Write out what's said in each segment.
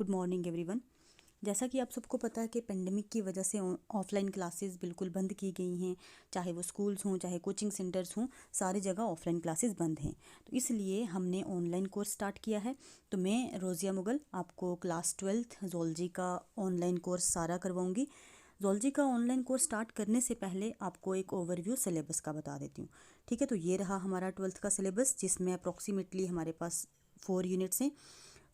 Good morning everyone. जैसा कि आप सबको पता है कि पेंडेमिक की वजह से ऑफलाइन क्लासेस बिल्कुल बंद की गई हैं। चाहे वो स्कूल्स हों, चाहे कोचिंग सेंटर्स हों, सारी जगह ऑफलाइन क्लासेस बंद हैं। तो इसलिए हमने ऑनलाइन कोर्स स्टार्ट किया है। तो मैं रोज़िया मुगल आपको क्लास 12th ज़ूलॉजी का ऑनलाइन कोर्स सारा करवाऊँगी। ज़ूलॉजी का ऑनलाइन कोर्स स्टार्ट करने से पहले आपको एक ओवरव्यू सिलेबस का बता देती हूँ। ठीक है, तो ये रहा हमारा 12th का सिलेबस, जिसमें अप्रॉक्सीमेटली हमारे पास 4 यूनिट्स हैं।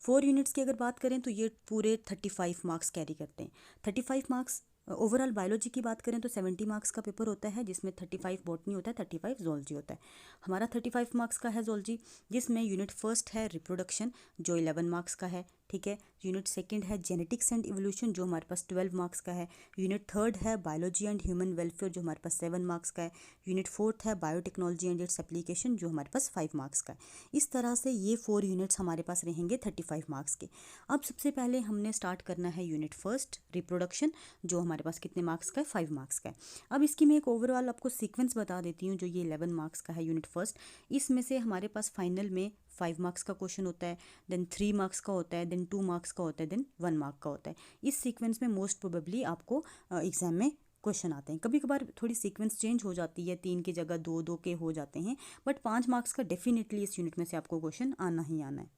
4 यूनिट्स की अगर बात करें तो ये पूरे 35 मार्क्स कैरी करते हैं। 35 मार्क्स ओवरऑल। बायोलॉजी की बात करें तो 70 मार्क्स का पेपर होता है, जिसमें 35 बॉटनी होता है, 35 ज़ूलॉजी होता है। हमारा 35 मार्क्स का है ज़ूलॉजी, जिसमें यूनिट फर्स्ट है रिप्रोडक्शन, जो 11 मार्क्स का है। ठीक है, यूनिट सेकंड है जेनेटिक्स एंड इवोल्यूशन, जो हमारे पास 12 मार्क्स का है। यूनिट थर्ड है बायोलॉजी एंड ह्यूमन वेलफेयर, जो हमारे पास 7 मार्क्स का है। यूनिट फोर्थ है बायोटेक्नोलॉजी एंड इट्स एप्लीकेशन, जो हमारे पास 5 मार्क्स का है। इस तरह से ये 4 यूनिट्स हमारे पास रहेंगे 35 मार्क्स के। अब सबसे पहले हमने स्टार्ट करना है यूनिट फर्स्ट रिप्रोडक्शन, जो हमारे पास कितने मार्क्स का है, 5 मार्क्स का है। अब इसकी मैं एक ओवरऑल आपको सीक्वेंस बता देती हूँ। जो ये 11 मार्क्स का है यूनिट फर्स्ट, इसमें से हमारे पास फाइनल में 5 मार्क्स का क्वेश्चन होता है, देन 3 मार्क्स का होता है, देन 2 मार्क्स का होता है, देन 1 मार्क का होता है। इस सीक्वेंस में मोस्ट प्रोबेबली आपको एग्जाम में क्वेश्चन आते हैं। कभी कभार थोड़ी सीक्वेंस चेंज हो जाती है, 3 की जगह 2 के हो जाते हैं, बट 5 मार्क्स का डेफिनेटली इस यूनिट में से आपको क्वेश्चन आना ही आना है।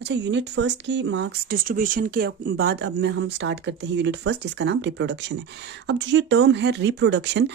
अच्छा, यूनिट फर्स्ट की मार्क्स डिस्ट्रीब्यूशन के बाद अब में हम स्टार्ट करते हैं यूनिट फर्स्ट, जिसका नाम रिप्रोडक्शन है। अब जो ये टर्म है रिप्रोडक्शन,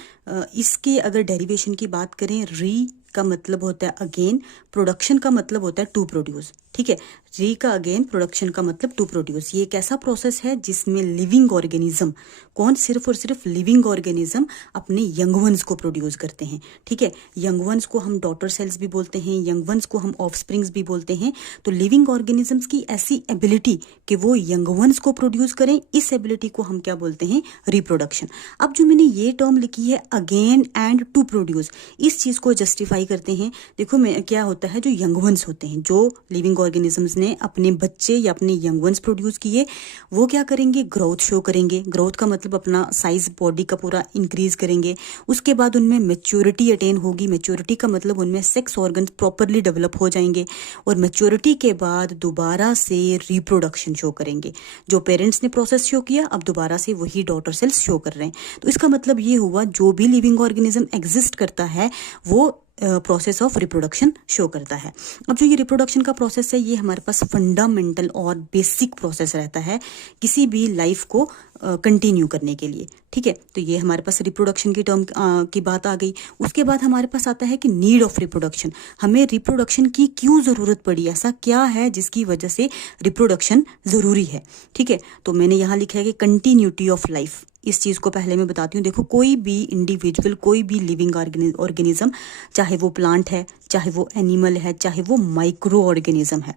इसके अगर डेरिवेशन की बात करें, री का मतलब होता है अगेन, प्रोडक्शन का मतलब होता है टू प्रोड्यूस। ठीक है, री का अगेन, प्रोडक्शन का मतलब टू प्रोड्यूस। ये एक ऐसा प्रोसेस है जिसमें लिविंग ऑर्गेनिज्म, कौन, सिर्फ और सिर्फ लिविंग ऑर्गेनिज्म अपने यंग वंस को प्रोड्यूस करते हैं। ठीक है, यंग वंस को हम डॉटर सेल्स भी बोलते हैं, यंग वंस को हम ऑफस्प्रिंग्स भी बोलते हैं। तो लिविंग ऑर्गेनिजम्स की ऐसी एबिलिटी कि वो यंग वंस को प्रोड्यूस करें, इस एबिलिटी को हम क्या बोलते हैं, रिप्रोडक्शन। अब जो मैंने ये टर्म लिखी है अगेन एंड टू प्रोड्यूस, इस चीज को जस्टिफाई करते हैं। देखो मैं क्या होता है, जो यंग वंस होते हैं, जो लिविंग ऑर्गेनिजम्स ने अपने बच्चे या अपने यंग वंस प्रोड्यूस किए, वो क्या करेंगे, ग्रोथ शो करेंगे। ग्रोथ का मतलब अपना साइज बॉडी का पूरा इंक्रीज करेंगे। उसके बाद उनमें मेच्योरिटी अटेन होगी। मेच्योरिटी का मतलब उनमें सेक्स ऑर्गन्स प्रॉपरली डेवलप हो जाएंगे, और मेच्योरिटी के बाद दोबारा से रिप्रोडक्शन शो करेंगे। जो पेरेंट्स ने प्रोसेस शो किया, अब दोबारा से वही डॉटर सेल्स शो कर रहे हैं। तो इसका मतलब ये हुआ, जो भी लिविंग ऑर्गेनिज्म एग्जिस्ट करता है वो प्रोसेस ऑफ रिप्रोडक्शन शो करता है। अब जो ये रिप्रोडक्शन का प्रोसेस है, ये हमारे पास फंडामेंटल और बेसिक प्रोसेस रहता है किसी भी लाइफ को कंटिन्यू करने के लिए। ठीक है, तो ये हमारे पास रिप्रोडक्शन की टर्म की बात आ गई। उसके बाद हमारे पास आता है कि नीड ऑफ रिप्रोडक्शन, हमें रिप्रोडक्शन की क्यों ज़रूरत पड़ी, ऐसा क्या है जिसकी वजह से रिप्रोडक्शन ज़रूरी है। ठीक है, तो मैंने यहाँ लिखा है कि कंटिन्यूटी ऑफ लाइफ। इस चीज़ को पहले मैं बताती हूँ। देखो, कोई भी इंडिविजुअल, कोई भी लिविंग ऑर्गेनिज्म, चाहे वो प्लांट है, चाहे वो एनिमल है, चाहे वो माइक्रो ऑर्गेनिज्म है,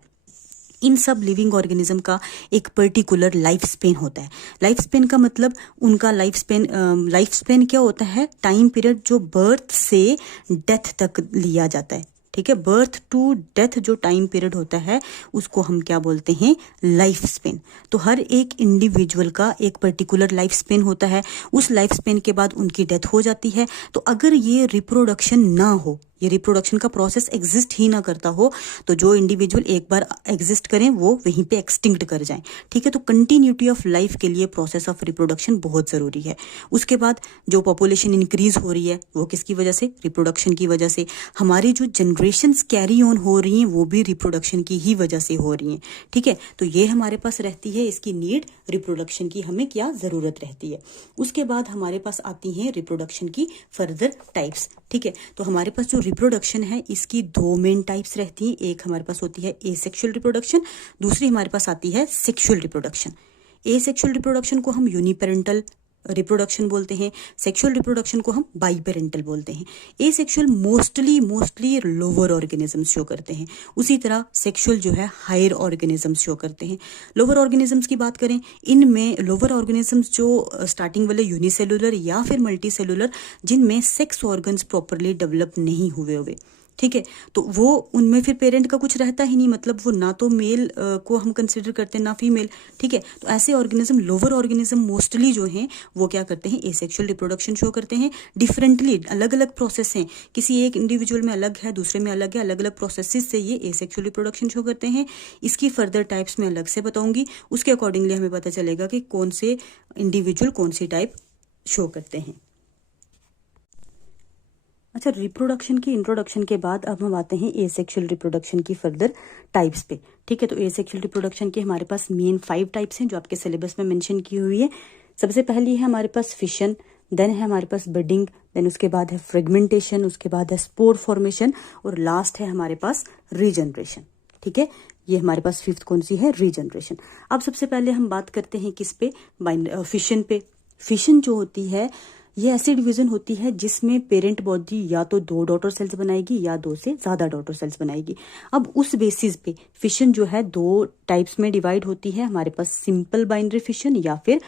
इन सब लिविंग ऑर्गेनिज्म का एक पर्टिकुलर लाइफ स्पेन होता है। लाइफ स्पेन का मतलब उनका लाइफ स्पेन क्या होता है, टाइम पीरियड जो बर्थ से डेथ तक लिया जाता है। ठीक है, बर्थ टू डेथ जो टाइम पीरियड होता है, उसको हम क्या बोलते हैं, लाइफ स्पेन। तो हर एक इंडिविजुअल का एक पर्टिकुलर लाइफ स्पेन होता है। उस लाइफ स्पेन के बाद उनकी डेथ हो जाती है। तो अगर ये रिप्रोडक्शन ना हो, ये रिप्रोडक्शन का प्रोसेस एग्जिस्ट ही ना करता हो, तो जो इंडिविजुअल एक बार एग्जिस्ट करें वो वहीं पे एक्सटिंक्ट कर जाएं। ठीक है, तो कंटिन्यूटी ऑफ लाइफ के लिए प्रोसेस ऑफ रिप्रोडक्शन बहुत ज़रूरी है। उसके बाद जो पॉपुलेशन इंक्रीज हो रही है, वो किसकी वजह से, रिप्रोडक्शन की वजह से। हमारी जो जनरेशन्स कैरी ऑन हो रही हैं, वो भी रिप्रोडक्शन की ही वजह से हो रही हैं। ठीक है, तो ये हमारे पास रहती है इसकी नीड, रिप्रोडक्शन की हमें क्या ज़रूरत रहती है। उसके बाद हमारे पास आती हैं रिप्रोडक्शन की फर्दर टाइप्स। ठीक है, तो हमारे पास जो रिप्रोडक्शन है, इसकी 2 मेन टाइप्स रहती हैं। एक हमारे पास होती है एसेक्सुअल रिप्रोडक्शन, दूसरी हमारे पास आती है सेक्सुअल रिप्रोडक्शन। एसेक्सुअल रिप्रोडक्शन को हम यूनिपेरेंटल रिप्रोडक्शन बोलते हैं, सेक्सुअल रिप्रोडक्शन को हम बाइपेरेंटल बोलते हैं। Asexual mostly lower organisms show करते हैं, उसी तरह सेक्सुअल जो है हायर ऑर्गेनिजम्स शो करते हैं। लोअर ऑर्गेनिजम्स की बात करें, इनमें लोअर ऑर्गेनिजम्स जो स्टार्टिंग वाले यूनिसेलुलर या फिर मल्टी सेलुलर, जिनमें सेक्स ऑर्गन्स प्रॉपरली डेवलप नहीं हुए। ठीक है, तो वो उनमें फिर पेरेंट का कुछ रहता ही नहीं, मतलब वो ना तो मेल को हम कंसिडर करते हैं ना फीमेल। ठीक है, तो ऐसे ऑर्गेनिज्म, लोअर ऑर्गेनिज्म मोस्टली जो हैं वो क्या करते हैं, एसेक्सुअल रिप्रोडक्शन शो करते हैं। डिफरेंटली, अलग अलग प्रोसेस हैं, किसी एक इंडिविजुअल में अलग है, दूसरे में अलग है, अलग अलग प्रोसेसेस से ये एसेक्सुअल रिप्रोडक्शन शो करते हैं। इसकी फर्दर टाइप्स में अलग से बताऊंगी, उसके अकॉर्डिंगली हमें पता चलेगा कि कौन से इंडिविजुअल कौन सी टाइप शो करते हैं। अच्छा, रिप्रोडक्शन की इंट्रोडक्शन के बाद अब हम आते हैं एसेक्सुअल रिप्रोडक्शन की फर्दर टाइप्स पे। ठीक है, तो एसेक्सुअल रिप्रोडक्शन के हमारे पास मेन 5 टाइप्स हैं जो आपके सिलेबस में मेंशन की हुई है। सबसे पहली है हमारे पास फिशन, देन है हमारे पास बडिंग, देन उसके बाद है फ्रेगमेंटेशन, उसके बाद है स्पोर फॉर्मेशन, और लास्ट है हमारे पास रीजनरेशन। ठीक है, ये हमारे पास 5th कौन सी है, रीजनरेशन। अब सबसे पहले हम बात करते हैं किस पे, फिशन पे। फिशन जो होती है ये ऐसी डिवीजन होती है जिसमें पेरेंट बॉडी या तो 2 डॉटर सेल्स बनाएगी या 2 से ज्यादा डॉटर सेल्स बनाएगी। अब उस बेसिस पे फिशन जो है 2 टाइप्स में डिवाइड होती है, हमारे पास सिंपल बाइनरी फिशन या फिर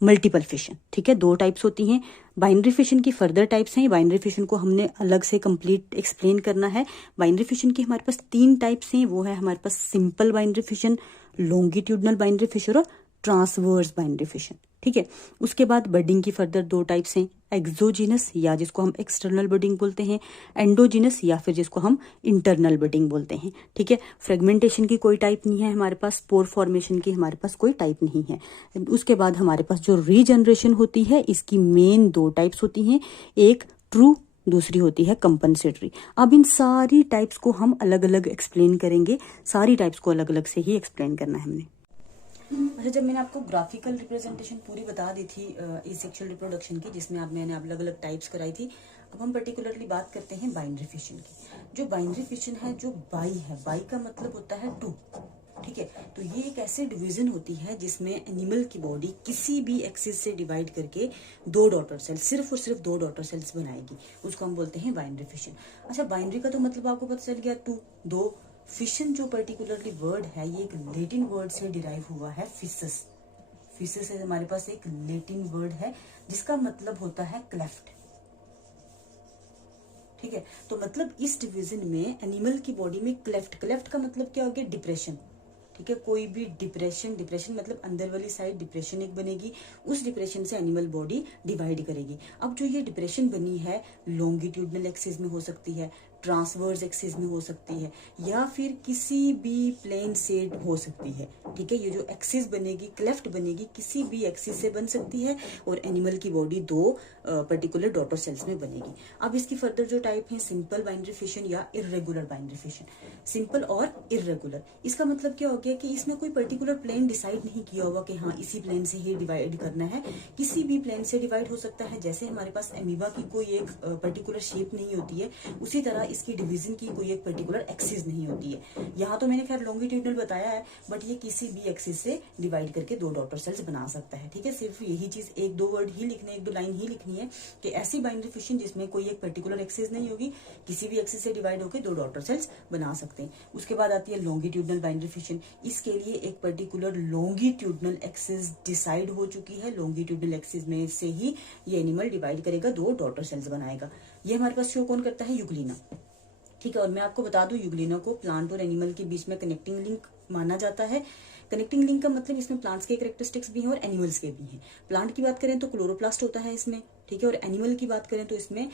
मल्टीपल फिशन। ठीक है, 2 टाइप्स होती हैं। बाइनरी फिशन की फर्दर टाइप्स हैं, बाइनरी फिशन को हमने अलग से कंप्लीट एक्सप्लेन करना है। बाइनरी फिशन की हमारे पास 3 टाइप्स हैं, वो है हमारे पास simple binary fission, longitudinal binary fission और ट्रांसवर्स बाइनरी फिशन। ठीक है, उसके बाद बडिंग की फर्दर 2 टाइप्स हैं, एक्सोजिनस या जिसको हम एक्सटर्नल बडिंग बोलते हैं, एंडोजिनस या फिर जिसको हम इंटरनल बडिंग बोलते हैं। ठीक है, फ्रेगमेंटेशन की कोई टाइप नहीं है हमारे पास, स्पोर फॉर्मेशन की हमारे पास कोई टाइप नहीं है। उसके बाद हमारे पास जो रीजनरेशन होती है इसकी मेन 2 टाइप्स होती हैं, एक ट्रू, दूसरी होती है कंपनसेटरी। अब इन सारी टाइप्स को हम अलग अलग एक्सप्लेन करेंगे, सारी टाइप्स को अलग अलग से ही एक्सप्लेन करना है हमने। अच्छा, जब मैंने आपको ग्राफिकल रिप्रेजेंटेशन पूरी बता दी थी एसेक्सुअल रिप्रोडक्शन की, जिसमें मैंने अलग अलग टाइप्स कराई थी, अब हम पर्टिकुलरली बात करते हैं बाइनरी फिशन की। जो बाइनरी फिशन है, जो बाई है, बाई का मतलब होता है 2। ठीक है, तो ये एक ऐसी डिवीजन होती है जिसमें एनिमल की बॉडी किसी भी एक्सिस से डिवाइड करके 2 डॉटर सेल्स, सिर्फ और सिर्फ 2 डॉटर सेल्स बनाएगी, उसको हम बोलते हैं बाइनरी फिशन। अच्छा, बाइनरी का तो मतलब आपको पता चल गया 2, 2। फिशन जो पर्टिकुलरली वर्ड है ये एक लेटिन वर्ड से डिराइव हुआ है, फिसस। फिसस है हमारे पास एक लेटिन वर्ड है जिसका मतलब होता है क्लेफ्ट। ठीक है, तो मतलब इस डिवीजन में एनिमल की बॉडी में क्लेफ्ट, क्लेफ्ट का मतलब क्या हो गया, डिप्रेशन। ठीक है, कोई भी डिप्रेशन, डिप्रेशन मतलब अंदर वाली साइड डिप्रेशन एक बनेगी, उस डिप्रेशन से एनिमल बॉडी डिवाइड करेगी। अब जो ये डिप्रेशन बनी है लॉन्गिट्यूडनल एक्सिस में हो सकती है, ट्रांसवर्स एक्सिस में हो सकती है, या फिर किसी भी प्लेन से हो सकती है। ठीक है, ये जो एक्सिस बनेगी, क्लेफ्ट बनेगी, किसी भी एक्सिस से बन सकती है और एनिमल की बॉडी 2 पर्टिकुलर डॉटर सेल्स में बनेगी। अब इसकी फर्दर जो टाइप है, सिंपल बाइनरी फिशन या इर्रेगुलर बाइनरी फिशन। सिंपल और इर्रेगुलर, इसका मतलब क्या हो गया कि इसमें कोई पर्टिकुलर प्लेन डिसाइड नहीं किया होगा कि हाँ इसी प्लेन से ही डिवाइड करना है, किसी भी प्लेन से डिवाइड हो सकता है। जैसे हमारे पास एमीबा की कोई एक पर्टिकुलर शेप नहीं होती है, उसी तरह इसकी डिवीजन की कोई एक पर्टिकुलर एक्सिस नहीं होती है। यहाँ तो मैंने खैर लॉन्गिट्यूडनल बताया है, बट ये किसी भी एक्सिस से डिवाइड करके 2 डॉटर सेल्स बना सकता है। ठीक है, सिर्फ यही चीज 1-2 वर्ड ही लिखने, 1-2 लाइन ही लिखनी है कि ऐसी बाइनरी फिशन जिसमें कोई एक पर्टिकुलर एक्सिस नहीं होगी, किसी भी एक्सिस से डिवाइड होकर 2 डॉटर सेल्स बना सकते हैं। उसके बाद आती है लॉन्गिट्यूडनल बाइनरी फिशन। इसके लिए एक पर्टिकुलर लॉन्गिट्यूडनल एक्सिस डिसाइड हो चुकी है, लॉन्गिट्यूडनल एक्सिस में से ही ये एनिमल डिवाइड करेगा, 2 डॉटर सेल्स बनाएगा। ये हमारे पास शो कौन करता है, यूग्लिना। ठीक है, और मैं आपको बता दूं यूग्लिना को प्लांट और एनिमल के बीच में कनेक्टिंग लिंक माना जाता है। कनेक्टिंग लिंक का मतलब इसमें प्लांट्स के कैरेक्टरिस्टिक्स भी हैं और एनिमल्स के भी हैं। प्लांट की बात करें तो क्लोरोप्लास्ट होता है इसमें, ठीक है, और एनिमल की बात करें तो इसमें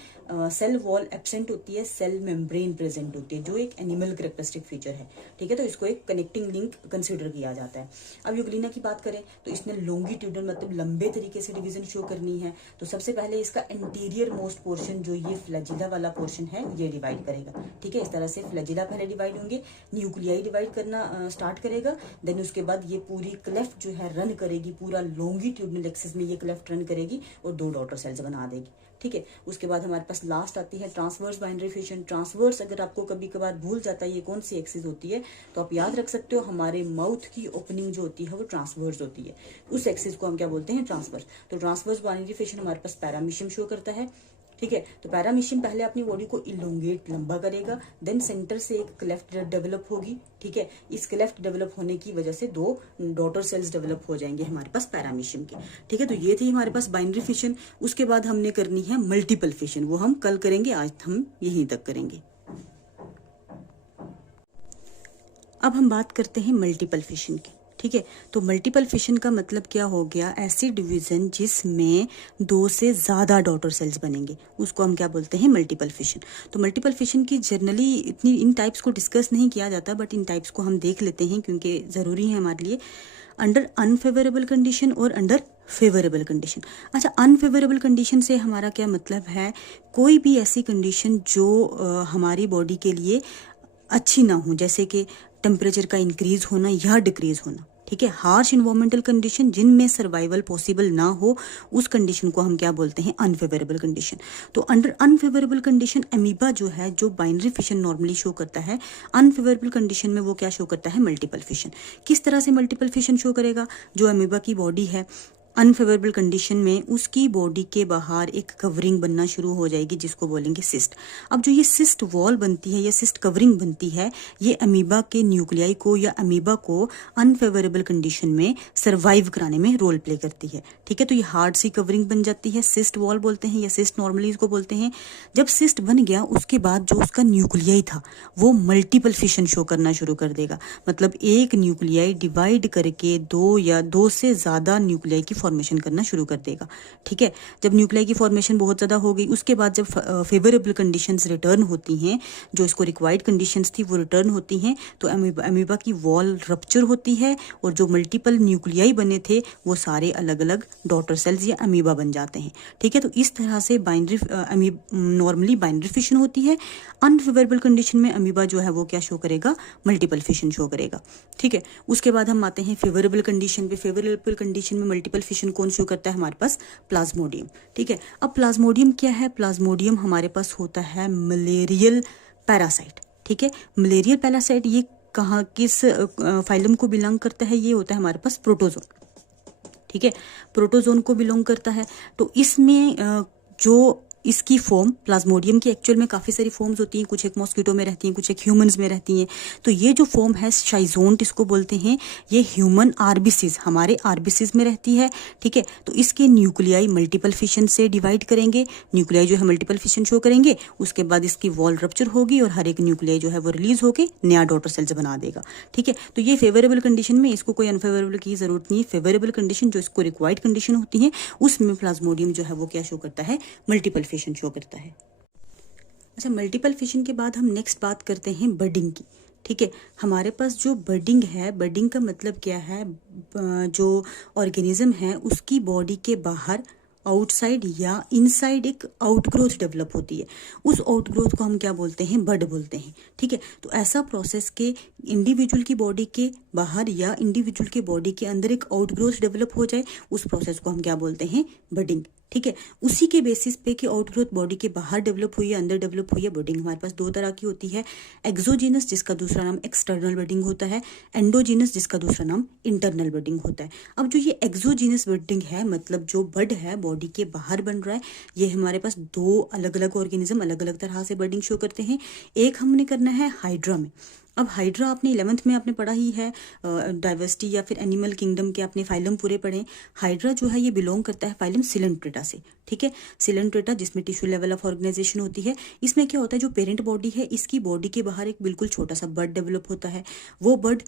सेल वॉल एब्सेंट होती है, सेल मेम्ब्रेन प्रेजेंट होती है, जो एक एनिमल कैरेक्टरिस्टिक फीचर है। ठीक है, तो इसको एक कनेक्टिंग लिंक कंसिडर किया जाता है। अब यूग्लिना की बात करें तो इसने लॉन्गिट्यूडनल मतलब लंबे तरीके से डिवीजन शो करनी है। तो सबसे पहले इसका इंटीरियर मोस्ट पोर्शन, जो ये फ्लैजिला वाला पोर्शन है, ये डिवाइड करेगा। ठीक है, इस तरह से फ्लैजिला पहले डिवाइड होंगे, न्यूक्लियाई डिवाइड करना स्टार्ट करेगा, देन उसके बाद ये पूरी क्लेफ्ट जो है रन करेगी, पूरा लॉन्गिट्यूडनल एक्सिस में ये क्लेफ्ट रन करेगी और 2 डॉटर सेल्स बना देगी। ठीक है, उसके बाद हमारे पास लास्ट आती है ट्रांसवर्स बाइनरी फिशन। ट्रांसवर्स अगर आपको कभी कभार भूल जाता है ये कौन सी एक्सिस होती है, तो आप याद रख सकते हो, हमारे माउथ की ओपनिंग जो होती है वो ट्रांसवर्स होती है, उस एक्सिस को हम क्या बोलते हैं, ट्रांसवर्स। तो ट्रांसवर्स बाइनरी फिशन हमारे पास पैरामीशियम शो करता है। ठीक है, तो पैरामीशियम पहले अपनी बॉडी को इलोंगेट, लंबा करेगा, देन सेंटर से एक क्लेफ्ट डेवलप होगी। ठीक है, इस क्लेफ्ट डेवलप होने की वजह से 2 डॉटर सेल्स डेवलप हो जाएंगे हमारे पास पैरामीशियम के। ठीक है, तो ये थी हमारे पास बाइनरी फिशन। उसके बाद हमने करनी है मल्टीपल फिशन, वो हम कल करेंगे, आज हम यहीं तक करेंगे। अब हम बात करते हैं मल्टीपल फिशन की। ठीक है, तो मल्टीपल फिशन का मतलब क्या हो गया, ऐसी डिवीजन जिसमें 2 से ज़्यादा डॉटर सेल्स बनेंगे, उसको हम क्या बोलते हैं, मल्टीपल फिशन। तो मल्टीपल फिशन की जनरली इतनी इन टाइप्स को डिस्कस नहीं किया जाता, बट इन टाइप्स को हम देख लेते हैं क्योंकि ज़रूरी है हमारे लिए। अंडर अनफेवरेबल कंडीशन और अंडर फेवरेबल कंडीशन। अच्छा, अनफेवरेबल कंडीशन से हमारा क्या मतलब है, कोई भी ऐसी कंडीशन जो हमारी बॉडी के लिए अच्छी ना हो, जैसे कि टेम्परेचर का इंक्रीज होना या डिक्रीज होना। ठीक है, हार्श इन्वायरमेंटल कंडीशन जिनमें सर्वाइवल पॉसिबल ना हो, उस कंडीशन को हम क्या बोलते हैं, अनफेवरेबल कंडीशन। तो अंडर अनफेवरेबल कंडीशन अमीबा जो है, जो बाइनरी फिशन नॉर्मली शो करता है, अनफेवरेबल कंडीशन में वो क्या शो करता है, मल्टीपल फिशन। किस तरह से मल्टीपल फिशन शो करेगा, जो अमीबा की बॉडी है अनफेवरेबल कंडीशन में, उसकी बॉडी के बाहर एक कवरिंग बनना शुरू हो जाएगी जिसको बोलेंगे सिस्ट। अब जो ये सिस्ट वॉल बनती है या सिस्ट कवरिंग बनती है, ये अमीबा के न्यूक्लियाई को या अमीबा को अनफेवरेबल कंडीशन में सरवाइव कराने में रोल प्ले करती है। ठीक है, तो ये हार्ड सी कवरिंग बन जाती है, सिस्ट वॉल बोलते हैं या सिस्ट नॉर्मली इसको बोलते हैं। जब सिस्ट बन गया उसके बाद जो उसका न्यूक्लियाई था वो मल्टीपल फिशन शो करना शुरू कर देगा। मतलब एक न्यूक्लियाई डिवाइड करके 2 या 2 से ज़्यादा न्यूक्लियाई की फॉर्मेशन करना शुरू कर देगा। ठीक है, जब न्यूक्लियाई की फॉर्मेशन बहुत ज़्यादा हो गई, उसके बाद जब फेवरेबल कंडीशंस रिटर्न होती हैं, जो इसको रिक्वायर्ड कंडीशंस थी वो रिटर्न होती हैं, तो अमीबा की वॉल रप्चर होती है और जो मल्टीपल न्यूक्लियाई बने थे वो सारे अलग अलग डॉटर सेल्स या अमीबा बन जाते हैं। ठीक है, तो इस तरह से नॉर्मली बाइनरी फिशन होती है। अनफेवरेबल कंडीशन में अमीबा जो है वो क्या शो करेगा, मल्टीपल फिशन शो करेगा। ठीक है, उसके बाद हम आते हैं फेवरेबल कंडीशन पे। फेवरेबल कंडीशन में मल्टीपल फिशन कौन शो करता है, हमारे पास प्लाज्मोडियम। ठीक है, अब प्लाज्मोडियम क्या है, प्लाज्मोडियम हमारे पास होता है मलेरियल पैरासाइट। ठीक है, मलेरियल पैरासाइट ये कहाँ किस फाइलम को बिलोंग करता है, ये होता है हमारे पास प्रोटोजोन। ठीक है, प्रोटोजोन को बिलोंग करता है। तो इसमें जो इसकी फॉर्म प्लाज्मोडियम की एक्चुअल में काफ़ी सारी फॉर्म्स होती हैं, कुछ एक मॉस्किटो में रहती हैं, कुछ एक ह्यूमंस में रहती हैं। तो ये जो फॉर्म है शाइजोन्ट इसको बोलते हैं, ये ह्यूमन आरबीसीज, हमारे आरबीसीज में रहती है। ठीक है, तो इसके न्यूक्लियाई मल्टीपल फिशन से डिवाइड करेंगे, न्यूक्लियाई जो है मल्टीपल फिशन शो करेंगे, उसके बाद इसकी वॉल रप्चर होगी और हर एक न्यूक्लियाई जो है वो रिलीज होकर नया डॉटर सेल्स बना देगा। ठीक है, तो ये फेवरेबल कंडीशन में, इसको कोई अनफेवरेबल की जरूरत नहीं है। फेवरेबल कंडीशन जो इसको रिक्वायर्ड कंडीशन होती है, उसमें प्लाज्मोडियम जो है वो क्या शो करता है, मल्टीपल फिशन शो करता है। अच्छा, मल्टीपल फिशन के बाद हम नेक्स्ट बात करते हैं बडिंग की। ठीक है, हमारे पास जो बडिंग है, बडिंग का मतलब क्या है, जो ऑर्गेनिज्म है उसकी बॉडी के बाहर आउटसाइड या इनसाइड एक आउटग्रोथ डेवलप होती है, उस आउटग्रोथ को हम क्या बोलते हैं, बड बोलते हैं। ठीक है, तो ऐसा प्रोसेस के इंडिविजुअल की बॉडी के बाहर या इंडिविजुअल के बॉडी के अंदर एक आउटग्रोथ डेवलप हो जाए, उस प्रोसेस को हम क्या बोलते हैं, बडिंग। ठीक है, उसी के बेसिस पे कि आउटग्रोथ बॉडी के बाहर डेवलप हुई है, अंदर डेवलप हुई है। बडिंग हमारे पास 2 तरह की होती है, एक्सोजीनस जिसका दूसरा नाम एक्सटर्नल बडिंग होता है, एंडोजीनस जिसका दूसरा नाम इंटरनल बडिंग होता है। अब जो ये एक्सोजीनस बडिंग है, मतलब जो बड है बॉडी के बाहर बन रहा है, ये हमारे पास 2 अलग अलग ऑर्गेनिज्म अलग अलग तरह से बडिंग शो करते हैं। एक हमने करना है हाइड्रा में। अब हाइड्रा आपने 11th में आपने पढ़ा ही है, डाइवर्सिटी या फिर एनिमल किंगडम के आपने फाइलम पूरे पढ़े। हाइड्रा जो है ये बिलोंग करता है फाइलम सिलेंट्रेटा से। ठीक है, सिलेंट्रेटा जिसमें टिश्यू लेवल ऑफ ऑर्गेनाइजेशन होती है। इसमें क्या होता है, जो पेरेंट बॉडी है इसकी बॉडी के बाहर एक बिल्कुल छोटा सा बड डेवलप होता है। वो बड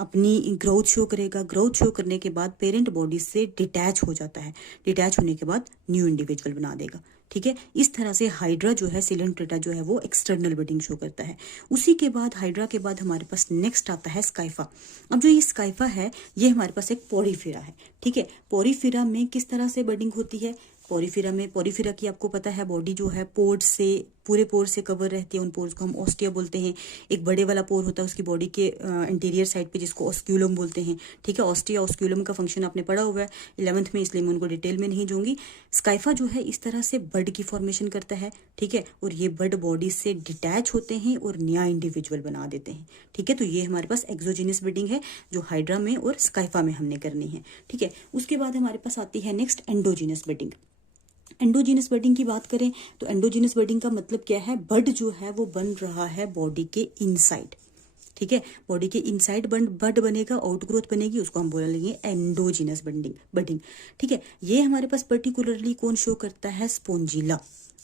अपनी ग्रोथ शो करेगा, ग्रोथ शो करने के बाद पेरेंट बॉडी से डिटैच हो जाता है, डिटैच होने के बाद न्यू इंडिविजुअल बना देगा। ठीक है, इस तरह से हाइड्रा जो है, सिलेंट्रेटा जो है वो एक्सटर्नल बडिंग शो करता है। उसी के बाद हाइड्रा के बाद हमारे पास नेक्स्ट आता है स्काइफा। अब जो ये स्काइफा है ये हमारे पास एक पोरीफेरा है। ठीक है, पोरीफेरा में किस तरह से बडिंग होती है, पोरीफेरा की आपको पता है बॉडी जो है पोर्स से, पूरे पोर से कवर रहती है, उन पोर्स को हम ऑस्टिया बोलते हैं। एक बड़े वाला पोर होता है उसकी बॉडी के इंटीरियर साइड पे जिसको ऑस्क्यूलम बोलते हैं। ठीक है, ऑस्टिया ऑस्क्यूलम का फंक्शन आपने पढ़ा हुआ है 11th में, इसलिए मैं उनको डिटेल में नहीं जाऊंगी। स्काइफा जो है इस तरह से बड की फॉर्मेशन करता है। ठीक है, और ये बड बॉडी से डिटैच होते हैं और नया इंडिविजुअल बना देते हैं। ठीक है, तो ये हमारे पास एक्सोजीनस बडिंग है जो हाइड्रा में और स्काइफा में हमने करनी है। ठीक है, उसके बाद हमारे पास आती है next endogenous budding. Endogenous budding की बात करें तो एंडोजीनस बडिंग का मतलब क्या है, बड जो है वो बन रहा है बॉडी के इनसाइड। ठीक है, बॉडी के इनसाइड बड बनेगा, आउटग्रोथ बनेगी, उसको हम बोलेंगे एंडोजीनस बडिंग। ठीक है, ये हमारे पास पर्टिकुलरली कौन शो करता है, स्पोंजिला।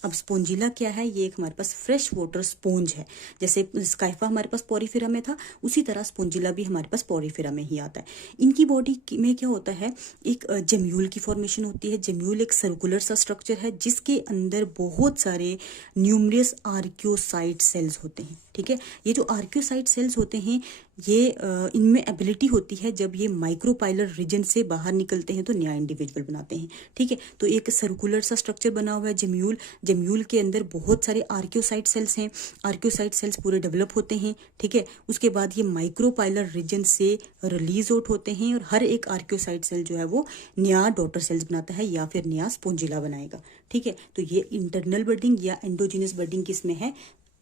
अब स्पोंजिला क्या है, ये एक हमारे पास फ्रेश वाटर स्पोंज है। जैसे स्काइफा हमारे पास पोरिफेरा में था, उसी तरह स्पोंजिला भी हमारे पास पोरिफेरा में ही आता है। इनकी बॉडी में क्या होता है, एक जेम्यूल की फॉर्मेशन होती है। जेम्यूल एक सर्कुलर सा स्ट्रक्चर है जिसके अंदर बहुत सारे न्यूमरस आर्कियोसाइट सेल्स होते हैं। ठीक है, ये जो आर्कियोसाइट सेल्स होते हैं ये इनमें एबिलिटी होती है, जब ये माइक्रोपाइलर रीजन से बाहर निकलते हैं तो नया इंडिविजुअल बनाते हैं। ठीक है, तो एक सर्कुलर सा स्ट्रक्चर बना हुआ है जेम्यूल। जेम्यूल के अंदर बहुत सारे आर्कियोसाइट सेल्स हैं। आर्कियोसाइट सेल्स पूरे डेवलप होते हैं। ठीक है, उसके बाद ये माइक्रोपाइलर रीजन से रिलीज आउट होते हैं और हर एक आर्कियोसाइट सेल जो है वो नया डॉटर सेल्स बनाता है या फिर नया स्पोंजिला बनाएगा। ठीक है, तो ये इंटरनल बडिंग या एंडोजिनस बडिंग किसमें है,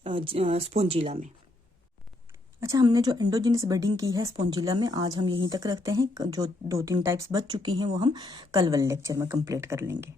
स्पोंजिला में। अच्छा, हमने जो एंडोजिनस बडिंग की है स्पोंजिला में, आज हम यहीं तक रखते हैं। जो 2-3 टाइप्स बच चुकी हैं वो हम कल वाले लेक्चर में कंप्लीट कर लेंगे।